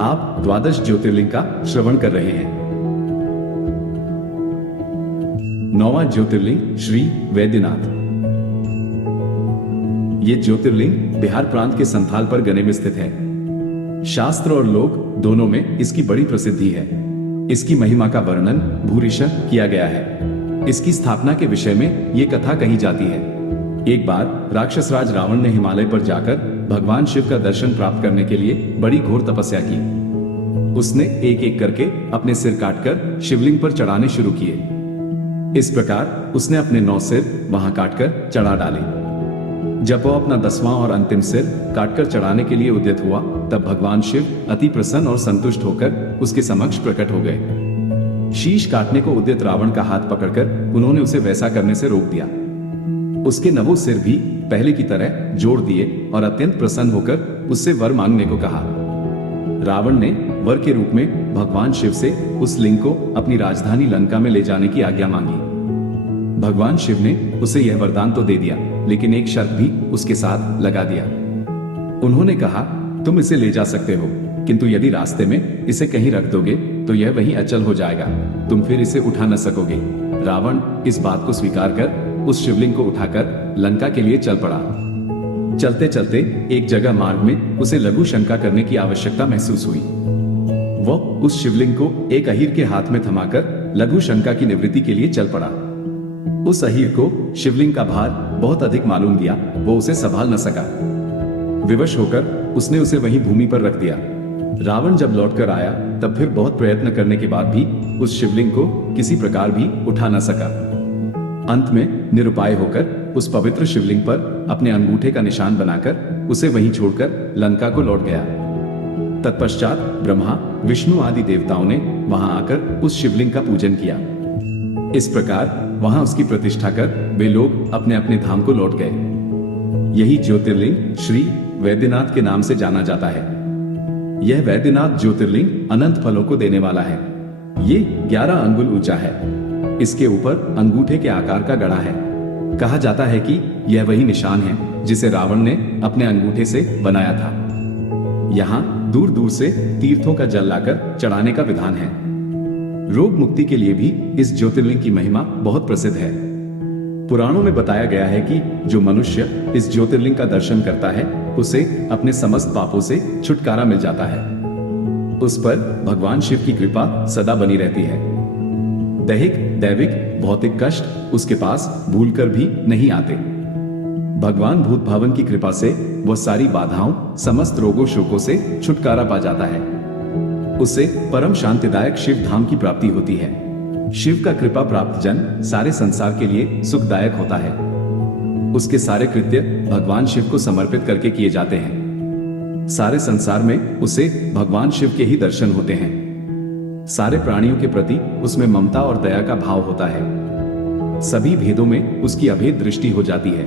आप 12 ज्योतिर्लिंग का श्रवण कर रहे हैं। 9वां ज्योतिर्लिंग श्री वैद्यनाथ। ये ज्योतिर्लिंग बिहार प्रांत के संथाल पर गने में स्थित है। शास्त्र और लोक दोनों में इसकी बड़ी प्रसिद्धि है। इसकी महिमा का वर्णन भूरिशः किया गया है। इसकी स्थापना के विषय में ये कथा कही जाती है। एक बार राक्षस राज रावण ने हिमालय पर जाकर भगवान शिव का दर्शन प्राप्त करने के लिए बड़ी घोर तपस्या की। उसने एक एक करके अपने सिर काटकर शिवलिंग पर चढ़ाने शुरू किए। इस प्रकार उसने अपने 9 सिर वहां काटकर चढ़ा डाले। जब वह अपना 10वां और अंतिम सिर काटकर चढ़ाने के लिए उद्यत हुआ, तब भगवान शिव अति प्रसन्न और संतुष्ट होकर उसके समक्ष प्रकट हो गए। शीश काटने को उद्यत रावण का हाथ पकड़कर उन्होंने उसे वैसा करने से रोक दिया। उसके 9 सिर भी पहले की तरह जोड़ दिए और अत्यंत प्रसन्न होकर उससे वर मांगने को कहा। रावण ने वर के रूप में भगवान शिव से उस लिंग को अपनी राजधानी लंका में ले जाने की आज्ञा मांगी। भगवान शिव ने उसे यह वरदान तो दे दिया, लेकिन एक शर्त भी उसके साथ लगा दिया। उन्होंने कहा, तुम इसे ले जा सकते हो, किंतु यदि रास्ते में इसे कहीं रख दोगे तो यह वहीं अचल हो जाएगा, तुम फिर इसे उठा न सकोगे। रावण इस बात को स्वीकार कर उस शिवलिंग को उठाकर लंका के लिए चल पड़ा। चलते चलते एक जगह मार्ग में उसे लघु शंका करने की आवश्यकता महसूस हुई। वह उस शिवलिंग को एक अहीर के हाथ में थमाकर लघु शंका की निवृत्ति के लिए चल पड़ा। उस अहीर को शिवलिंग का भार बहुत अधिक मालूम दिया, वो उसे संभाल न सका। विवश होकर उसने उसे वहीं भूमि पर रख दिया। रावण जब लौटकर आया, तब फिर बहुत प्रयत्न करने के बाद भी उस शिवलिंग को किसी प्रकार भी उठा न सका। अंत में निरुपाय होकर उस पवित्र शिवलिंग पर अपने अंगूठे का निशान बनाकर उसे वहीं छोड़कर लंका को लौट गया। तत्पश्चात ब्रह्मा, विष्णु आदि देवताओं ने वहां आकर उस शिवलिंग का पूजन किया। इस प्रकार वहां उसकी प्रतिष्ठा कर वे लोग अपने अपने धाम को लौट गए। यही ज्योतिर्लिंग श्री वैद्यनाथ के नाम से जाना जाता है। यह वैद्यनाथ ज्योतिर्लिंग अनंत फलों को देने वाला है। ये 11 अंगुल ऊंचा है। इसके ऊपर अंगूठे के आकार का गड़ा है। कहा जाता है कि यह वही निशान है जिसे रावण ने अपने अंगूठे से बनाया था। यहाँ दूर दूर से तीर्थों का जल लाकर चढ़ाने का विधान है। रोग मुक्ति के लिए भी इस ज्योतिर्लिंग की महिमा बहुत प्रसिद्ध है। पुराणों में बताया गया है कि जो मनुष्य इस ज्योतिर्लिंग का दर्शन करता है, उसे अपने समस्त पापों से छुटकारा मिल जाता है। उस पर भगवान शिव की कृपा सदा बनी रहती है। दैहिक, दैविक, भौतिक कष्ट उसके पास भूलकर भी नहीं आते। भगवान भूत भावन की कृपा से वह सारी बाधाओं, समस्त रोगों शोकों से छुटकारा पा जाता है। उसे परम शांतिदायक शिव धाम की प्राप्ति होती है। शिव का कृपा प्राप्त जन सारे संसार के लिए सुखदायक होता है। उसके सारे कृत्य भगवान शिव को समर्पित करके किए जाते हैं। सारे संसार में उसे भगवान शिव के ही दर्शन होते हैं। सारे प्राणियों के प्रति उसमें ममता और दया का भाव होता है। सभी भेदों में उसकी अभेद दृष्टि हो जाती है।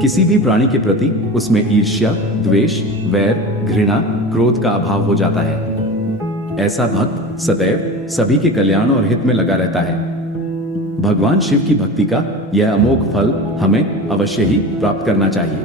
किसी भी प्राणी के प्रति उसमें ईर्ष्या, द्वेष, वैर, घृणा, क्रोध का अभाव हो जाता है। ऐसा भक्त सदैव सभी के कल्याण और हित में लगा रहता है। भगवान शिव की भक्ति का यह अमोघ फल हमें अवश्य ही प्राप्त करना चाहिए।